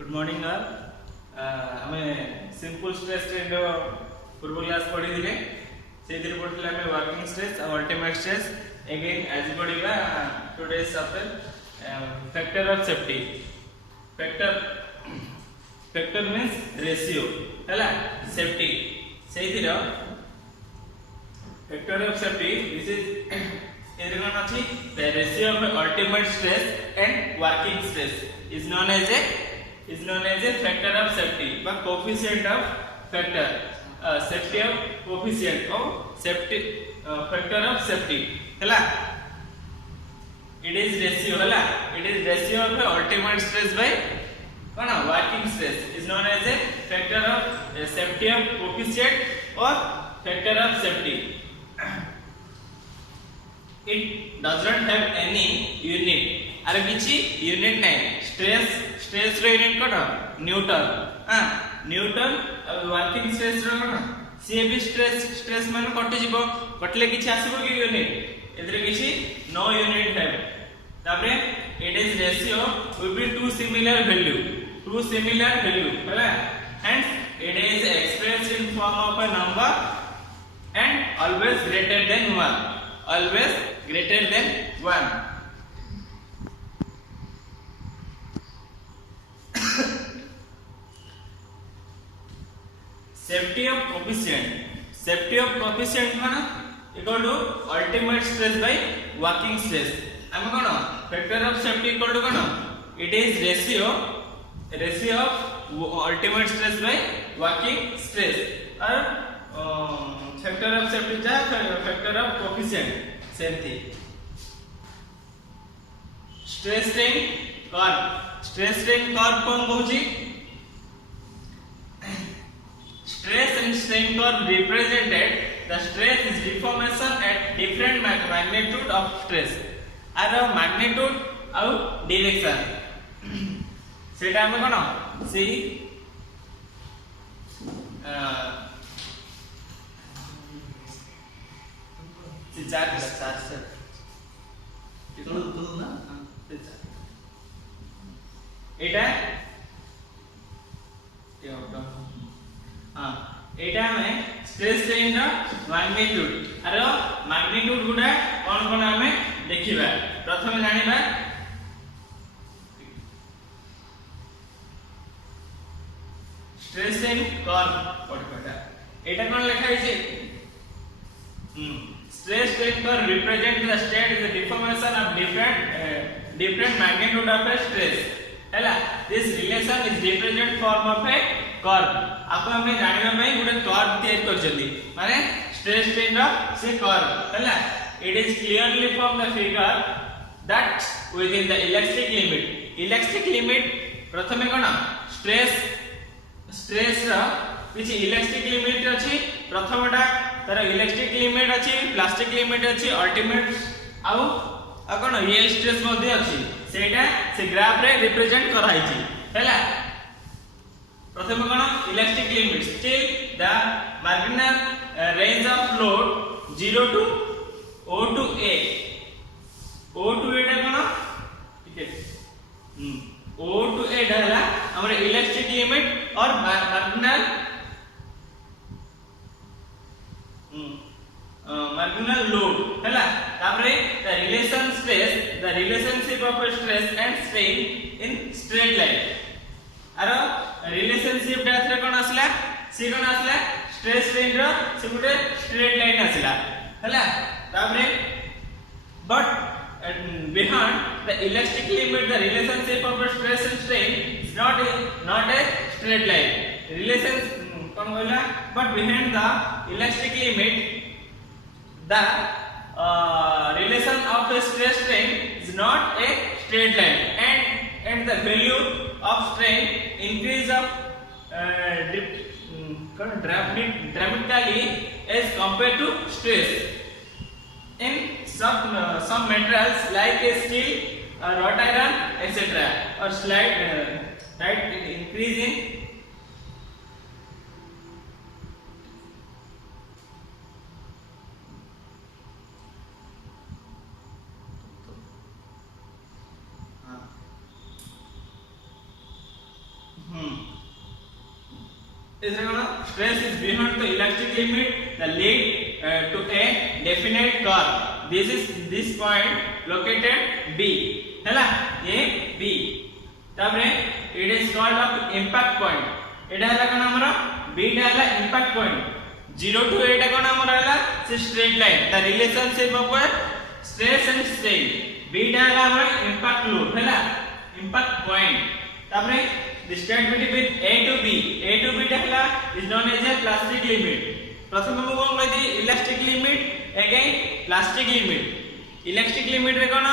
Good morning all. हमें simple stress strain रो पूर्व क्लास पढ़ी दिले से दिन पढ़ले हमें वर्किंग स्ट्रेस और अल्टीमेट स्ट्रेस अगेन आज पढ़िबा today's chapter factor of safety. Factor factor means ratio हैला सेफ्टी से दिरो factor of safety this is एरगन अछि the ratio of ultimate stress and working stress is known as a factor of safety but coefficient of factor safety of coefficient of safety factor of safety hela it is ratio of ultimate stress by kona working stress is known as a factor of safety of coefficient or factor of safety. It does not have any unit अरे किछि unit नहीं stress रो unit कोन Newton Newton working stress रो कोन सी भी stress मान कटि जिवो कटले किछि आसीबो कि यूनिट एतरे किछि नो यूनिट है तापरे it is ratio will be two similar value हैला hence it is expressed in form of a number and always greater than 1 safety of coefficient माना equal to ultimate stress by working stress हम कोन factor of safety equal to cone it is ratio of ultimate stress by working stress और factor of safety जा factor of coefficient same thing. stress strain curve cone कहूची stress and strain curve represented the stress is deformation at different magnitude of stress आरो magnitude और direction सेटा हम कोन सी चार कितना ना एटा एटा हमें स्ट्रेस स्ट्रेन रा मैग्नीट्यूड आरो मैग्नीट्यूड गुडा कोन हमें देखिबा प्रथम जानिबा स्ट्रेस स्ट्रेन कर्व पडपटा एटा कोन लिखा है stress strain curve represent the state is the deformation of different magnitude of a stress हैला this relation is represent form of a curve आपको हमने जानिबा पई गुडे कर्व तैयार करछली माने स्ट्रेस स्ट्रेन रा से कर्व हैला it is clearly from the figure that within the elastic limit प्रथमे कोना स्ट्रेस रा किछि इलास्टिक लिमिट अछि प्रथमटा तार इलास्टिक लिमिट अछि प्लास्टिक लिमिट अछि अल्टीमेट आउ कोन रियल स्ट्रेस मध्ये अछि सेटा से ग्राफ रे रिप्रेजेंट कराई छी हैला प्रथम कोन elastic limit still the marginal range of load 0 to O to A टा कोन ठीक है O to A ढला हमरे इलास्टिक लिमिट और marginal load हैला तापरे the relationship of stress and strain in straight line आरो रिलेशनशिप डाथरे कोन आसला से कोन आसला स्ट्रेस स्ट्रेन रो से गुटे स्ट्रेट लाइन आसला हैला तापरे but behind the elastic limit the relationship of stress and strain is not a straight line relation कोन कहला but behind the elastic limit the relation of the stress strain is not a straight line and the value of strain increase of dramatically as compared to stress in some materials like steel wrought iron etc or slight increase in is stress is beyond the elastic limit that lead to a definite curve. This point located B हैला A B तापरे it is called of impact point. एटा हला कोन हमरा B टा हला impact point 0 to 8 कोन हमरा हला से straight line the relationship of stress and strain. B टा हला हमरा impact load हैला impact point. तापरे the state between A to B टा हला is known as a plastic limit. प्रथम हम कोन कहती elastic limit again plastic limit. elastic limit रे कोन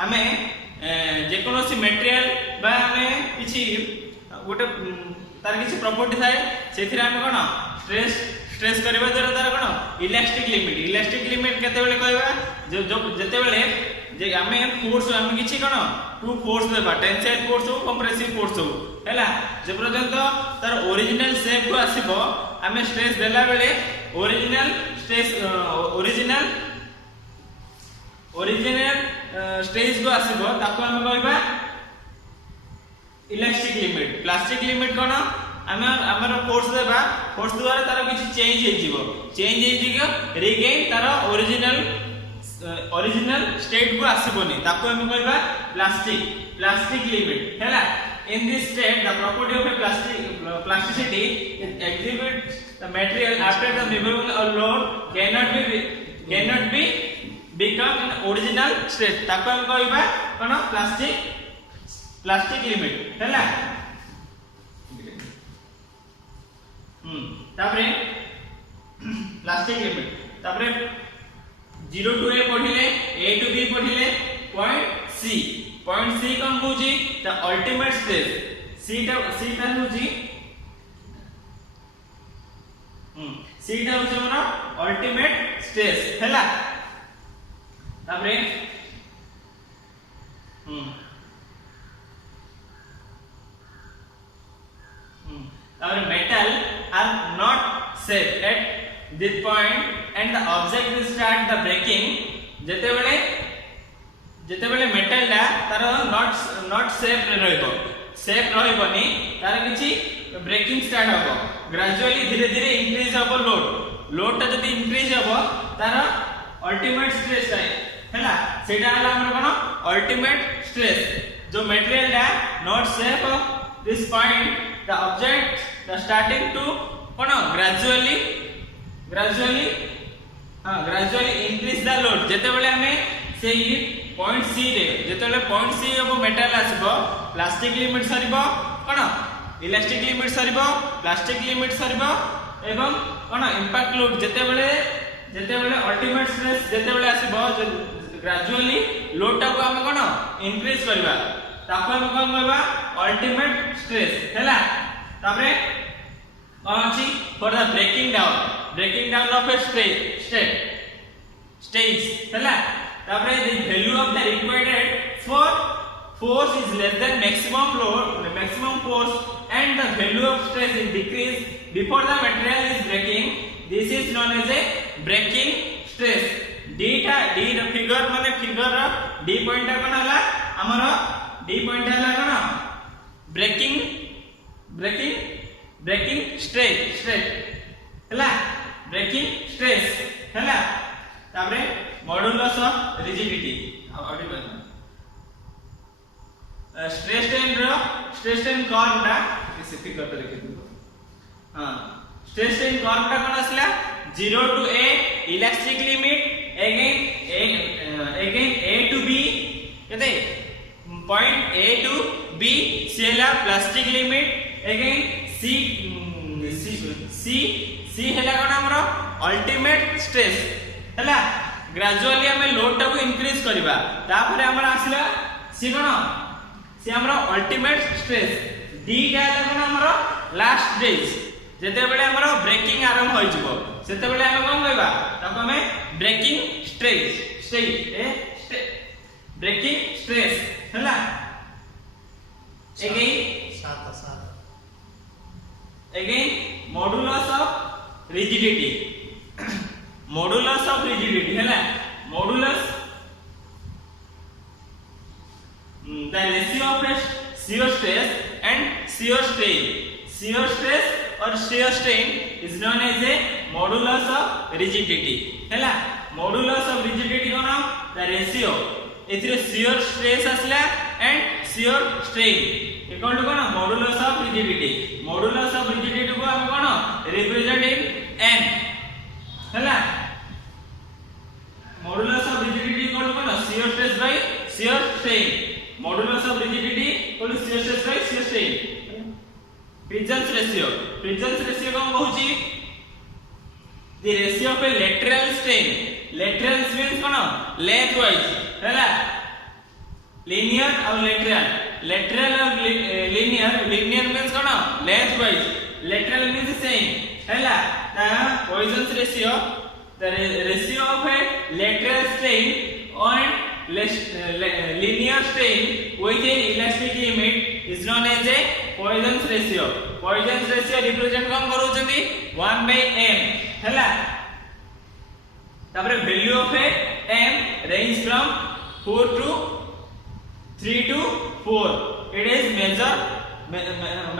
हमें जे कोनोसी मटेरियल बा हमें किछि गोटे तार किछि प्रॉपर्टी थाए सेथिरा हम कोन स्ट्रेस करबा द्वारा तार कोन इलास्टिक लिमिट केते बेले कहबा जो जते बेले जे हमें फोर्स हमें किछि कोन टू फोर्स देबा टेंसाइल फोर्स हो कंप्रेसिव फोर्स हो हैला जे पर्यंत तार ओरिजिनल शेप को आसीबो हमें स्ट्रेस देला बेले ओरिजिनल स्ट्रेस को आसीबो ताको हम कहबा इलास्टिक लिमिट. प्लास्टिक लिमिट कोन हमर फोर्स देबा फोर्स द्वारा तार किछि चेंज हे जिगो रिगेन तार ओरिजिनल स्टेट को आसीबोनी ताको हम कहबा प्लास्टिक लिमिट हैला. In this state the property of a plasticity exhibits the material after the removal of load cannot be become an original state ताको हम कहबा कोन प्लास्टिक लिमिट हैला. तापरे प्लास्टिक लिमिट तापरे 0 to A पढिले A to B पढिले point C कोन बुझी द अल्टीमेट स्ट्रेस C टा बुझी C टा बुझी हमरा अल्टीमेट स्ट्रेस हैला. तापरे metal are not safe at this point and the object will start the breaking. जेते बेले मेटल ला तार नॉट सेफ रहइबनी तार किछि ब्रेकिंग स्टार्ट हबो ग्रेजुअली धीरे धीरे इंक्रीज हबो लोड ता जदी इंक्रीज हबो तार अल्टीमेट स्ट्रेस हैला सेटा हला हमर कोन अल्टीमेट स्ट्रेस. जो मटेरियल ला not safe this point the object the starting to kono gradually increase the load. jete bele hame sei point C रे jete bele point C of metal asbo plastic limit saribo kono elastic limit saribo plastic limit saribo एवं कोन impact load jete bele ultimate stress jete bele asbo gradually load ta को hame kono increase kariba ताको हम कोन कहबा ultimate stress हैला. तापरे कोन अछि for the breaking down of a stage हैला. तापरे the value of the required force is less than maximum force and the value of stress is decreased before the material is breaking. This is known as a breaking stress. D figure माने figure D point कोन हला हमर D point हला कोन breaking stress हैला breaking stress हैला. तापरे modulus of rigidity stress strain curve टा से figure पे लिख दो. हां स्ट्रेस स्ट्रेन कर्व टा कोन असला 0 to A elastic limit again A to B केते point A to B सेला प्लास्टिक लिमिट again C हैला कोन हमरो अल्टीमेट स्ट्रेस हैला. ग्रेजुअली हमें लोड टा को इंक्रीज करबा तापर हमरा आसला C कोन C हमरो अल्टीमेट स्ट्रेस. D टा हैला कोन हमरो लास्ट स्टेज जेते बेले हमरो ब्रेकिंग आरंभ होई जिवो सेते बेले हम कोन कहबा ताको हमें ब्रेकिंग ब्रेकिंग स्ट्रेस हैला. again modulus of rigidity हैला. modulus the ratio of a shear stress and shear strain. Shear stress or shear strain is known as a modulus of rigidity. हैला modulus of rigidity कोन the ratio एथिरे shear stress असला and shear strain equal to कोन modulus of rigidity. Modulus of rigidity को हम कोन represent in n हैला modulus of rigidity equal to कोन shear stress by shear strain. Modulus of rigidity equal to shear stress by shear strain. Fresnel's ratio कौन कहूची the ratio of a lateral strain. Lateral means cone lengthwise हैला linear और lateral और linear means कोन lengthwise, lateral means same हैला Poisson's ratio, the ratio of a lateral strain on linear strain with an elastic limit is known as a Poisson's ratio. Poisson's ratio represent कौन करूचंदी 1/m हैला तापर value of a m range from 4 to 3 to 4. It is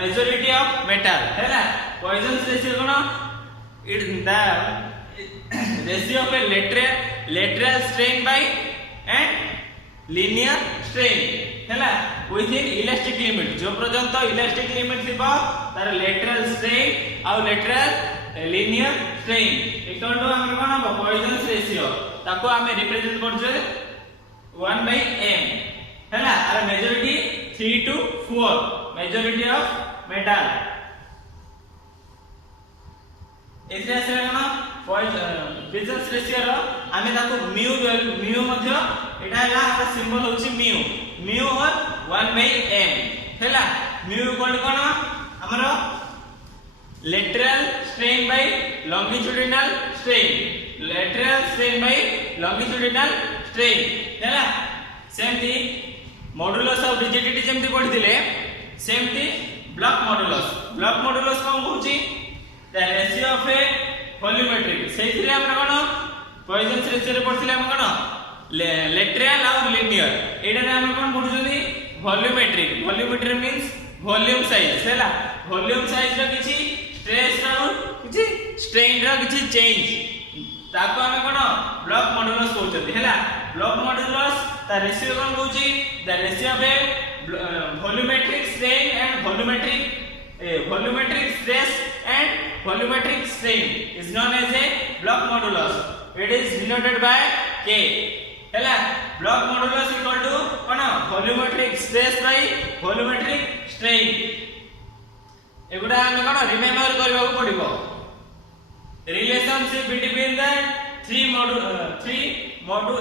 majority of metal हैला Poisson's ratio cone it the ratio of a lateral strain by and linear strain हैला within elastic limit. जो पर्यंत elastic limit थिबा तार lateral strain और lateral linear strain equal to हम कोन Poisson's ratio ताको हम रिप्रेजेंट करछे 1/m हैला आर majority 3 to 4 majority of metal एथिरा से कोन Poisson's ratio रो आमे ताको mu मध्य एटा हला हमर सिंबल होची mu और 1/m हैला mu इक्वल कोन हमर lateral strain by longitudinal strain हैला सेमती modulus of rigidity जेमती पढिथिले सेमती block modulus cone कहूची the ratio of a volumetric सेथिरे हमरा कोन Poisson's ratio रे पढिथिले हम कोन lateral और linear एटा रे हम कोन पढुछनी volumetric means volume size हैला volume size रा किछि stress रा किछि strain रा किछि change ताको हम कोन block modulus कहउछथि हैला block modulus ता ratio cone कहउछि the ratio of a volumetric strain and volumetric stress and volumetric strain is known as a block modulus. It is denoted by K हैला block modulus equal to cone volumetric stress by volumetric strain एगुडा हम कोन remember करबा को पड़िबो relationship between the three module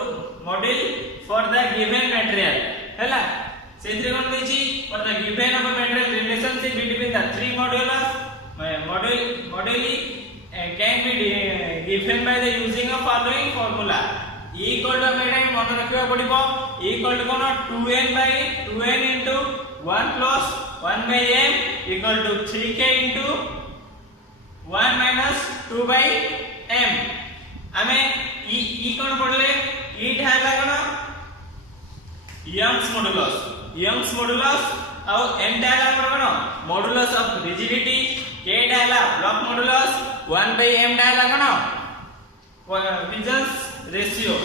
for the given material हैला सेथि कोन दैछि for the given of a material relationship between the three module can be given by the using of following formula equal to हम एटा मन रखिबा पड़िबो equal to cone 2n into 1 plus 1/m equal to 3k into 1 minus 2/m आमे e कोन पडले e ढाला कोन Young's modulus और m ढाला कोन modulus of rigidity k ढाला block modulus 1/m ढाला कोन Poisson's ratio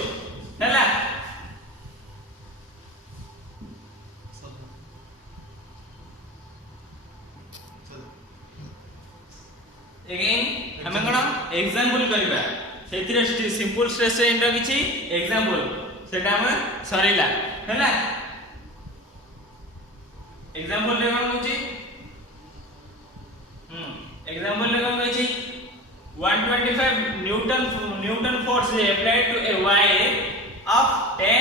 हैला अगेन हमें कोन एग्जांपल करबा सेतिरे सिंपल स्ट्रेस स्ट्रेन रो किछि एग्जांपल सेटा हम सरीला हैला एग्जांपल ले कोन होछि एग्जांपल ले कोन होछि 125 Newton force is applied to a wire of 10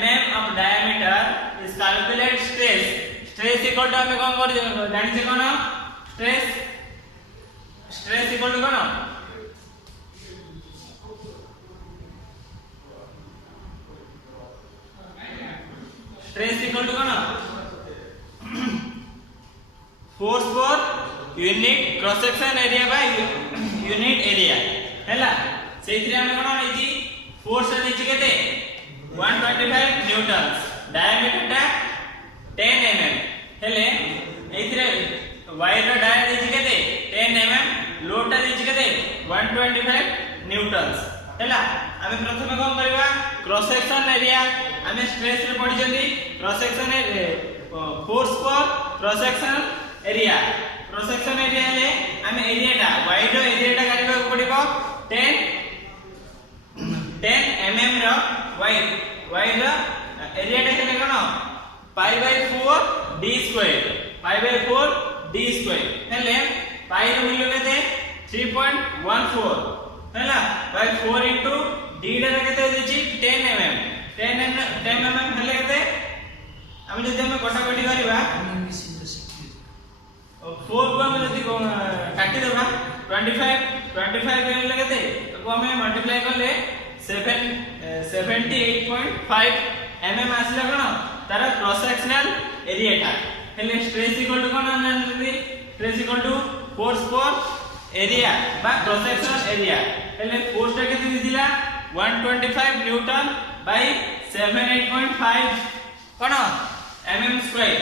mm of diameter is calculate stress equal to हमें कोन कर जानि छै कोन stress equal to cone stress equal to cone force for unit cross section area by unit area हैला सेथिरे हम कोन होइछि force होइछि केते 125 Newton diameter टा 10 mm wire रो dia देछि केते 10 mm लोड टा देछि केते 125 न्यूटन्स हैला आमे प्रथमे कोन करबा क्रॉस सेक्शन एरिया आमे स्ट्रेस रे पढि जंदी cross section force per cross section area रे आमे एरिया टा वायर रो एरिया टा काढिबा पडिबो 10 mm रो वायर रो एरिया टा केते कोन pi by 4 d square pi by 4 d square हेले पाई रो मूल्य केते 3.14 हैला बाय 4 इनटू d रे केते देछि 10 mm हेले केते हम जदि हम कटाकटी करबा 4 को हम जदि काटी देबा 25 हेले केते को हम मल्टीप्लाई करले 78.5 mm आसला कोन तार क्रॉस सेक्शनल एरिया टा हेले स्ट्रेस इक्वल टू कोन जानली stress equal to force per area बा क्रॉस सेक्शनल एरिया हेले फोर्स टा केते दिला 125 न्यूटन बाय 78.5 कोन mm स्क्वायर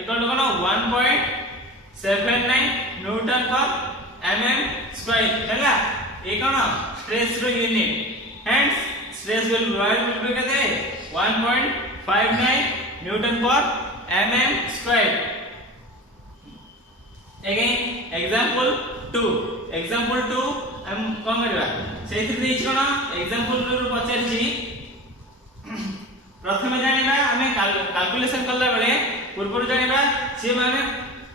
इक्वल टू कोन 1.79 न्यूटन पर mm स्क्वायर हैला ए कोन स्ट्रेस रो unit hence stress will be kete 1.59 newton per mm square again example 2 हम कोन करबा सेथि देछ कोन एग्जांपल 2 रो पचारछि प्रथमे जानिबा हमें कैलकुलेशन करला बेले पूर्व जानिबा से माने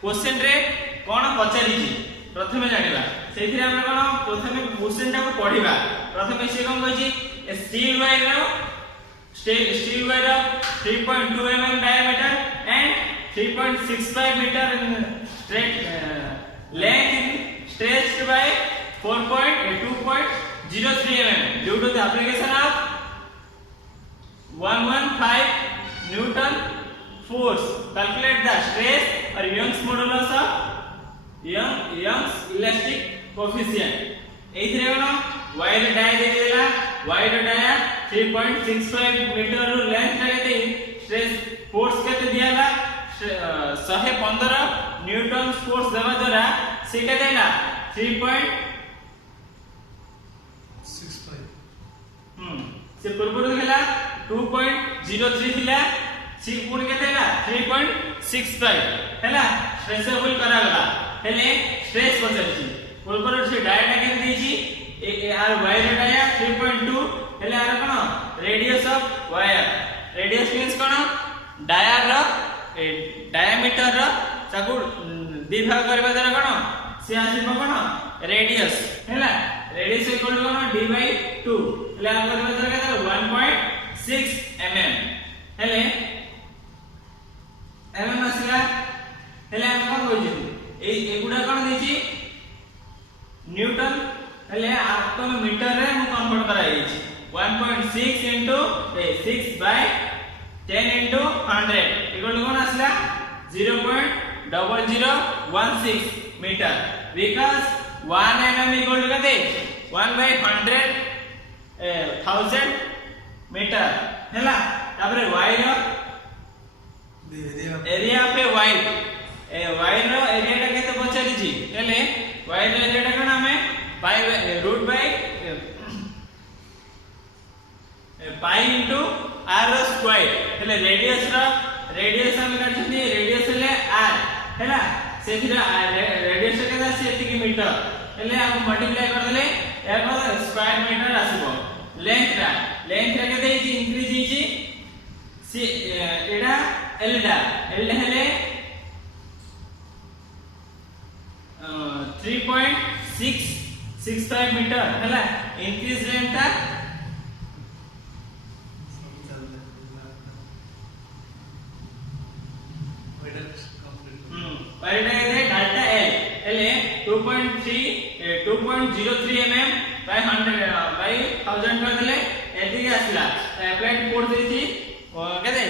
क्वेश्चन रे कोन पचारिछि प्रथमे जानिबा सेथि हम कोन प्रथमे क्वेश्चन टा को पढिबा प्रथमे से कोन कहछि steel wire 3.2 mm diameter and 3.65 meter in straight length stretched by 2.03 mm due to the application of 115 newton force calculate the stress or Young's modulus of Young's elastic coefficient एथिरे कोन वायर डाया दे देला wire dia 3.65 metre रो length लगते stress force केते दियाला 115 Newton force देवा द्वारा से के देला 3.65 से पूर्व देला 2.03 थिला सी पुन के देला 3.65 हैला स्ट्रेसेबल करा गला हेले स्ट्रेस पचरछि पूर्व से डाया के देछि आर वायर डाया 3.2 हेले आर कोन radius of wire radius means कोन डाया रो डायमीटर रो ताकू दि भाग करबा द्वारा कोन से आसीबो कोन रेडियस हैला रेडियस इक्वल टू कोन d by 2 हेले हम करबा द्वारा केते 1.6 mm हेले mm आसीला हेले हम कोन होइछि एगुडा कोन देछि न्यूटन हेले आपको मीटर रे मु कन्वर्ट कराई छी 1.6 into 6 by 10 into 100 equal to कोन आसला 0.0016 metre because 1 mm equal to कते 1 by 100,000 मीटर हैला तापर वायर एरिया पे वायर रो एरिया टा केते पचारि छी हेले वायर रो एरिया टा कोन हमें pi root by pi into r square हेले रेडियस हम काटछनी रेडियस हेले r हैला सेथिरा रेडियस केता सेति की मीटर हेले हम मल्टीप्लाई कर देले एको स्क्वायर मीटर आसीबो लेंथ रे केते इंक्रीज हिची सी एडा l हेले 3.665 मीटर हैला इंक्रीज लेंथ था वायर है डेल्टा l हेले 2.03 mm by 100 by 1000 कर देले एति के आसला अप्लाइड फोर्स देछि केते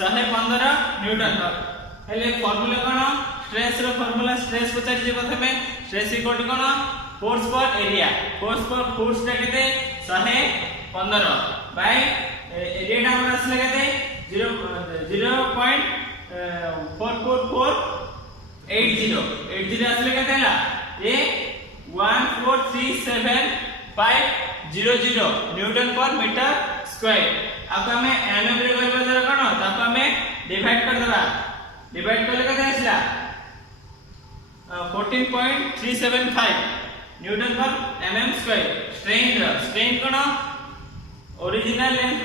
115 न्यूटन हेले फार्मूला कोन स्ट्रेस रो फार्मूला स्ट्रेस पचारि जे प्रथमे स्ट्रेस इक्वल टू कोन फोर्स पर एरिया फोर्स टा केते 115 बाय एरिया टा हमरा आसला केते 0.44480 আসলে কেতে হলা ए 1437500 न्यूटन पर मीटर स्क्वायर आपको हमें एमएम रे करबा जरा कोन ताको हमें डिवाइड कर देबा डिवाइड करले केते आसला 14.375 न्यूटन पर एमएम स्क्वायर स्ट्रेन कोन ओरिजिनल लेंथ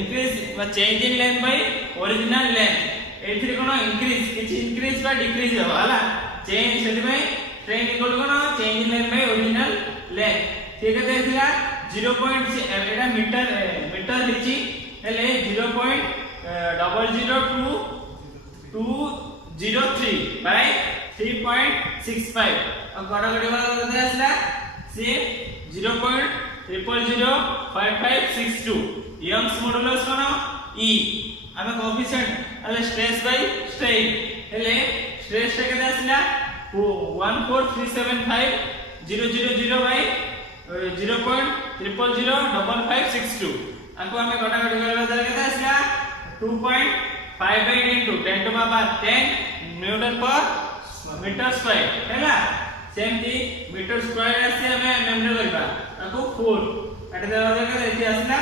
इंक्रीज बा change in length bye original length एथि कोन इंक्रीज किछि इंक्रीज बा डिक्रीज हो हला चेंज सेति में strain equal cone change in length bye original length ठीक है देखला 0. एटा मीटर लिखी हेले 0.00203 बाय 3.65 और गड़गड़ी वाला कते आसला से 0.0005562 यंग्स मॉडुलस कोन ई आमे कोएफिशिएंट अले स्ट्रेस बाय स्ट्रेन हेले स्ट्रेस टे कते आसला 14375 बाय 0.0005562 आपको हमें कटाकटी करबा जरा केते आसला 2.58 into 10 to the power 10 Newton पर मीटर स्क्वायर हैला सेमती मीटर स्क्वायर आसे हमें मेमोरी करबा ताको 4 एटा जरा केते आसला